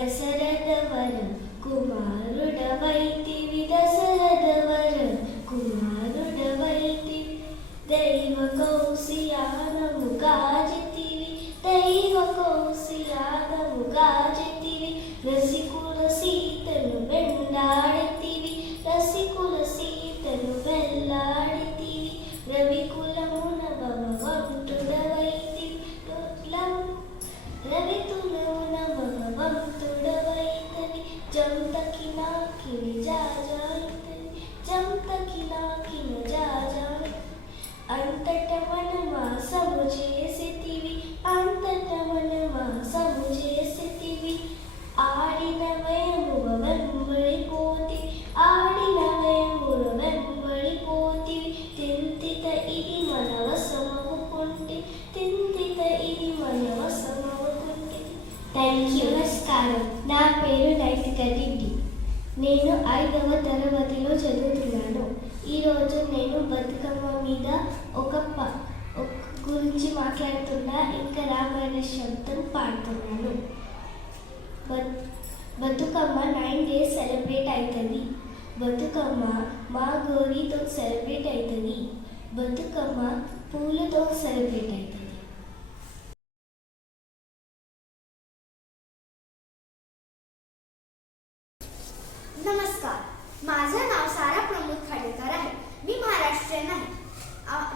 దశరథవర కుమారుడవైతివి దశరథవర కుమారుడవైతివి దైవ కౌశియానము గాజితివి దైవ కౌశియానము గాజితివి రసికుల సీతను వెండాడితివి రసికుల సీతను వెల్లాడితివి రవికులమున భగవంతుడవైతివి రవితులమున భగవంతుడవైతివి జంతకినాకిని జాజాయితివి జంతకినాకిని జాజాయితివి అంతట వనవాసము చేసితివి అంతట వనవాసము చేసితివి ఆడిన వయమువ వెంబడిపోతివి ఆడిన వయమువ వెంబడిపోతివి తింతిత ఇది మనవసమవుకుంటే తింతిత ఇది మనవసమవుకుంటే. Thank you. నమస్కారం. నా పేరు నైతిక రెడ్డి. నేను 5వ తరగతిలో చదువుతున్నాను. ఈరోజు నేను బతుకమ్మ మీద ఒక గురించి మాట్లాడుతున్నా, ఇంకా రామాయణ శబ్దం పాడుతున్నాను. బతుకమ్మ 9 days సెలబ్రేట్ అవుతుంది. బతుకమ్మ మా గోరీతో సెలబ్రేట్ అవుతుంది. బతుకమ్మ పూలతో సెలబ్రేట్ అవుతుంది. नमस्कार. माझं नाव सारा प्रमोद खाडेकर आहे. मी महाराष्ट्रीयन आहे.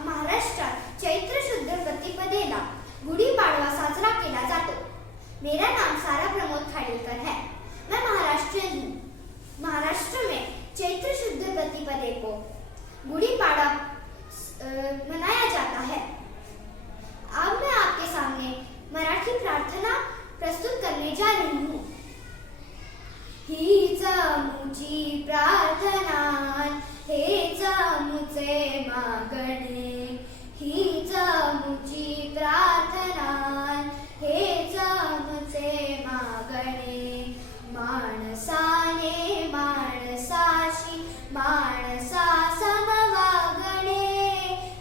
महाराष्ट्रात चैत्र शुद्ध प्रतिपदेला गुढीपाडवा साजरा केला जातो. मेरा नाम सारा प्रमोद खाडेकर है. मैं महाराष्ट्रीयन हूँ. महाराष्ट्र में चैत्र शुद्ध प्रतिपदे को गुढीपाडवा मनाया जाता है. अब मैं आपके सामने मराठी प्रार्थना प्रस्तुत करने जा रही हूँ. हीच मुची प्रार्थना हेच मुचे मागणे. हीच मुची प्रार्थना हेच मुचे मागणे. माणसाने माणसाशी माणसा समवागणे.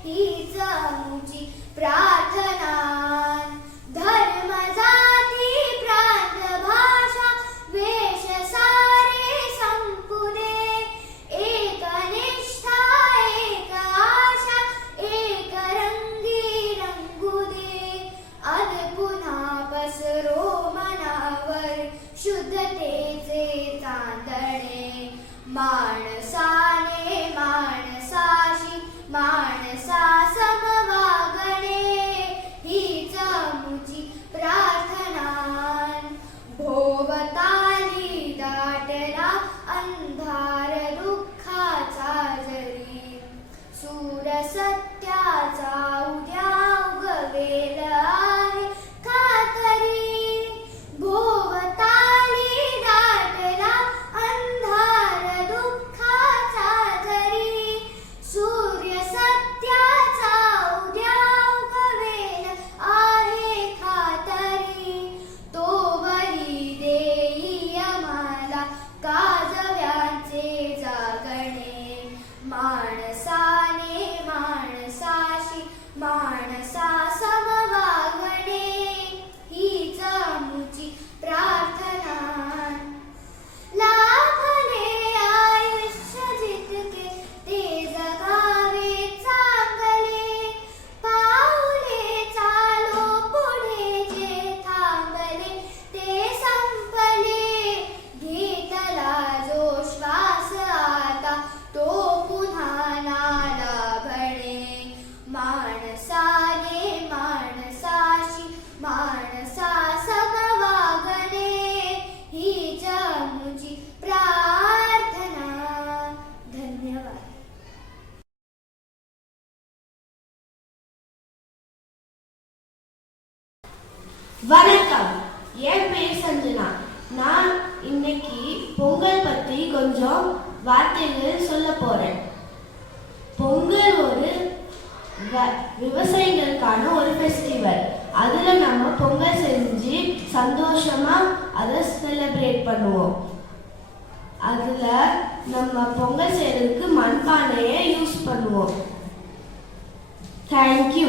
हीच मुची प्रार्थना. धर्म जाती प्रांत भाषा वेश सारे संपुदे. एक निष्ठा एक आशा एक रंगी रंगुदे. अद पुन्हा पसरो मनावर शुद्धतेचे चांदणे. माणसाने माणसाशी माणसा समवागणे. हीच मुची प्रार्थना. भोवताली दाटला अंधार दुःखाचा जरी. सूर सत्याचा उद्या उगवेल आहे खातरी. भोवताली दाटला अंधार दुःखाचा जरी. सूर्य सत्याचा उद्या उगवेल आहे खातरी. तो वरी देई आम्हाला काजव्यांचे जागणे. माणसाने माणसाशी माणसा समवागणे. हीच मुची प्रार्थना. लाभले आयुष्य जितके ते जगावे चांगले. पाऊले चालो पुढे जे थांबले ते संपले. घेतला जो श्वास आता तो पुन्हा ना लाभणे. माणसाने माणसाशी माणसा समवागणे. हीच मुची प्रार्थना. धन्यवाद. வணக்கம். என் பேர் சஞ்சனா. நான் இன்னைக்கு பொங்கல் பற்றி கொஞ்சம் வார்த்தைகள் சொல்ல போறேன். பொங்கல் ஒரு விவசாயிகளுக்கான ஒரு ஃபெஸ்டிவல். அதுல நம்ம பொங்கல் செஞ்சு சந்தோஷமா அதை செலிப்ரேட் பண்ணுவோம். அதுல நம்ம பொங்கல் செய்யறதுக்கு மண்பானையை யூஸ் பண்ணுவோம். தேங்க்யூ.